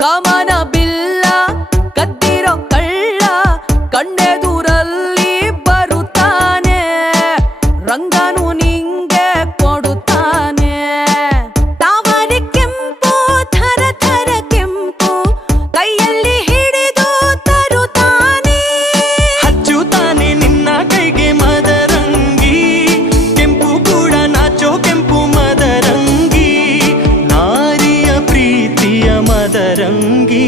ಕಮನ ಬಿಲ್ಲ ಕದ್ದಿರೋ ಕಳ್ಳ ಕಣ್ಣೆದುರಲ್ಲಿ ಬರುತ್ತಾನೆ, ರಂಗನು ನಿಂಗೆ ಕೊಡುತ್ತಾನೆ. ತಾವರೆ ಕೆಂಪು ಥರ ಥರ ಕೆಂಪು ಕೈಯಲ್ಲಿ ಹಿಡಿದು ತರುತ್ತಾನೆ. ಹಚ್ಚುತ್ತಾನೆ ನಿನ್ನ ಕೈಗೆ ಮದರಂಗಿ, ಕೆಂಪು ಕೂಡ ನಾಚೋ ಕೆಂಪು ಮದರಂಗಿ, ನಾರಿಯ ಪ್ರೀತಿಯ ಮದರಂಗಿ.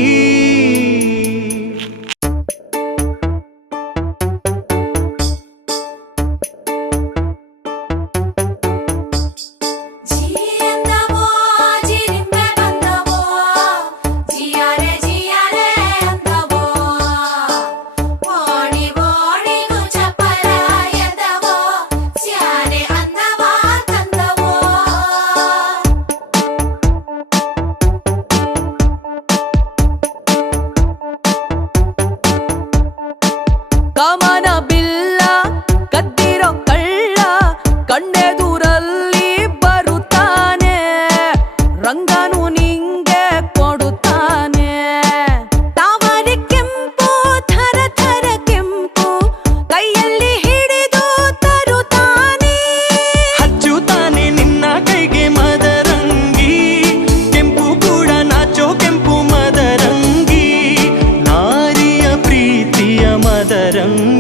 ಕಮನ ಬಿಲ್ಲ ಕದ್ದಿರೋ ಕಳ್ಳ ಕಣ್ಣೆದುರಲ್ಲಿ ಬರುತ್ತಾನೆ, ರಂಗನು ನಿಂಗೆ ಕೊಡುತ್ತಾನೆ. ತಾವರೆ ಕೆಂಪು ಥರ ಥರ ಕೆಂಪು ಕೈಯಲ್ಲಿ ಹಿಡಿದು ತರುತ್ತಾನೆ. ಹಚ್ಚುತ್ತಾನೆ ನಿನ್ನ ಕೈಗೆ ಮದರಂಗಿ, ಕೆಂಪು ಕೂಡ ನಾಚೋ ಕೆಂಪು ಮದರಂಗಿ, ನಾರಿಯ ಪ್ರೀತಿಯ ಮದರಂಗಿ.